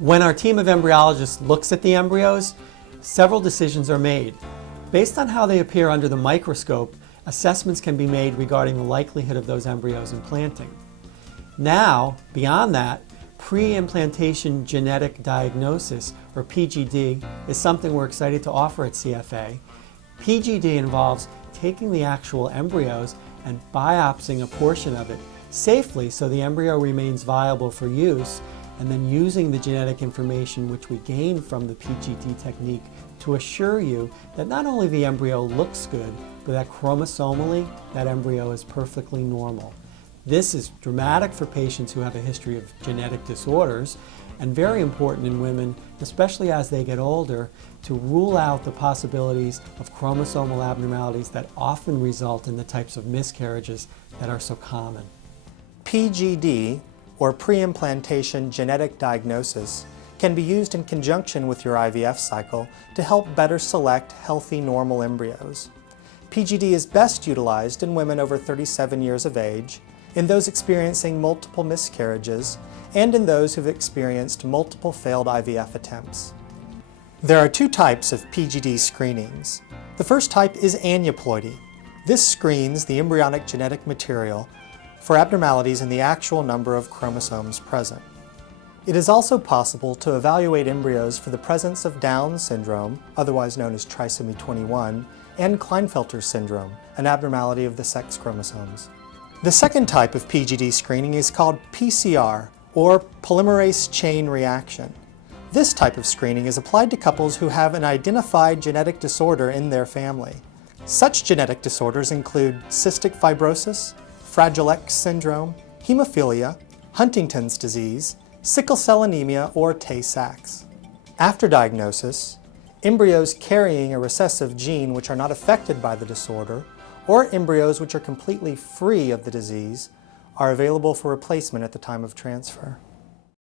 When our team of embryologists looks at the embryos, several decisions are made. Based on how they appear under the microscope, assessments can be made regarding the likelihood of those embryos implanting. Now, beyond that, Pre-Implantation Genetic Diagnosis, or PGD, is something we're excited to offer at CFA. PGD involves taking the actual embryos and biopsying a portion of it safely so the embryo remains viable for use, and then using the genetic information which we gain from the PGD technique to assure you that not only the embryo looks good, but that chromosomally that embryo is perfectly normal. This is dramatic for patients who have a history of genetic disorders, and very important in women, especially as they get older, to rule out the possibilities of chromosomal abnormalities that often result in the types of miscarriages that are so common. PGD, or Pre-Implantation Genetic Diagnosis, can be used in conjunction with your IVF cycle to help better select healthy, normal embryos. PGD is best utilized in women over 37 years of age, in those experiencing multiple miscarriages, and in those who've experienced multiple failed IVF attempts. There are two types of PGD screenings. The first type is aneuploidy. This screens the embryonic genetic material for abnormalities in the actual number of chromosomes present. It is also possible to evaluate embryos for the presence of Down syndrome, otherwise known as trisomy 21, and Klinefelter syndrome, an abnormality of the sex chromosomes. The second type of PGD screening is called PCR, or polymerase chain reaction. This type of screening is applied to couples who have an identified genetic disorder in their family. Such genetic disorders include cystic fibrosis, Fragile X syndrome, hemophilia, Huntington's disease, sickle cell anemia, or Tay-Sachs. After diagnosis, embryos carrying a recessive gene which are not affected by the disorder, or embryos which are completely free of the disease, are available for replacement at the time of transfer.